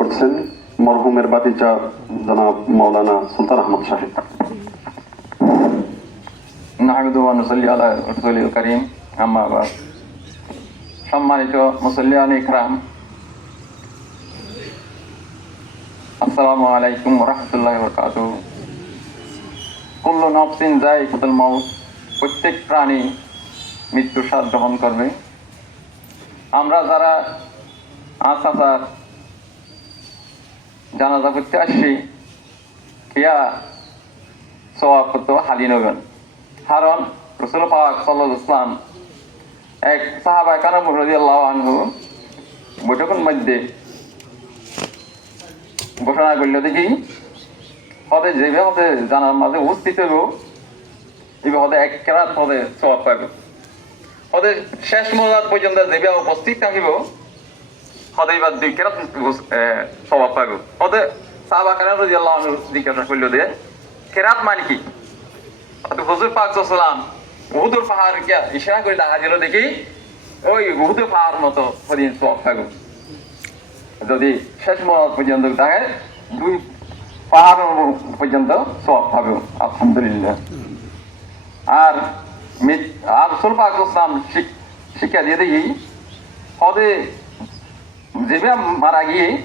করছেন মরহুমের বাতিজা জনাব মৌলানা সুলতান আহমদ সাহেব। কারীম সম্মানিত মুসল্লিয়ান ইকরাম, আসসালামু আলাইকুম রাহমাতুল্লাহি ওয়া বারাকাতুহু। কুল্লু নফসিন যায়িকাতুল মাউত, প্রত্যেক প্রাণী মৃত্যুর স্বাদ গ্রহণ করবে। আমরা যারা আসাসার জানাজা করতে আসছি কিয়া সওয়াব করতে হালি নবেন কারণ রসুল পাক সাল্লাল্লাহু ইসলাম এক সাহাবা কানাম রাদিয়াল্লাহু আনহু বৈঠকের মধ্যে ঘোষণা করল দেখি হতে যেভাবে হতে জানার মাঝে উপস্থিত হইব এবার হতে এক কেরাত হতে সবাব পাইব। হতে শেষ মোজাত পর্যন্ত যেভাবে উপস্থিত থাকিব হতে এবার দুই কেরাত সবাব পাইব হতে সাহাবা কানাম রাদিয়াল্লাহু আনহু জিজ্ঞাসা করল যে, কেরাত মানে কি? হুজুর পাক সাল্লাম উহুদুর পাহাড় গিয়া ইশারা করে দেখা দেখি, ওই উহুদুর পাহাড় মতো হদিন সব থাকো যদি শেষ মত পর্যন্ত দেখে, দুই পাহাড় পর্যন্ত সব পাবে আলহামদুলিল্লাহ। আর আর পাক শিক- শিক্ষা দিয়ে দেখি, হদে যেবে মারা গিয়ে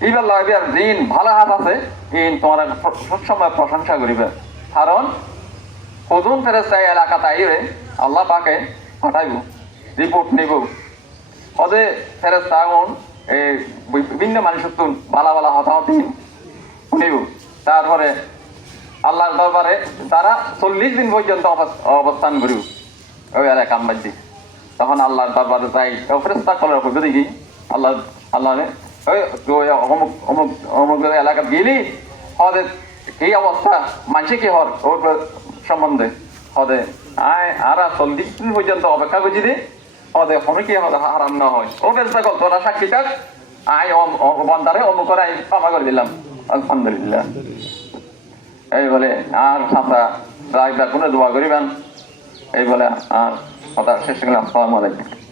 এইবার লাগবে আর দিন ভালো হাত আছে ইন তোমার সবসময় প্রশংসা করিবে। কারণ কদুন ফেরেস্তাই এলাকা তাইরে আল্লাহ পাকে পাঠাইব রিপোর্ট নিব। ওদের ফেরেস্তা এমন এই বিভিন্ন মানুষের তুন ভালা ভালা হতাহতি নিব তারপরে আল্লাহর দরবারে তারা চল্লিশ দিন পর্যন্ত অবস- অবস্থান করিব। ওই এলাকার মধ্যে। তখন আল্লাহর দরবারে যাই ফেরেস্তা করার করবে দেখি আল্লাহ আল্লাহ অমুক অমুক অমুক এলাকাত গেলি ওদের এই অবস্থা মানছে কি হর? ওর সম্বন্ধে। হদে, আয়, আর চল্লিশ দিন পর্যন্ত অপেক্ষা করছি দি হদে কোনো কি হদে হারাম না হয়। ও বেলসা গল্প না সাক্ষী থাক। আয় বন্দারে অমুক করে আমি ক্ষমা করে দিলাম। আলহামদুলিল্লাহ। এই বলে, আর রাজদা কোনো দোয়া করিবেন? এই বলে, আর শেষ করলাম আসসালামু আলাইকুম।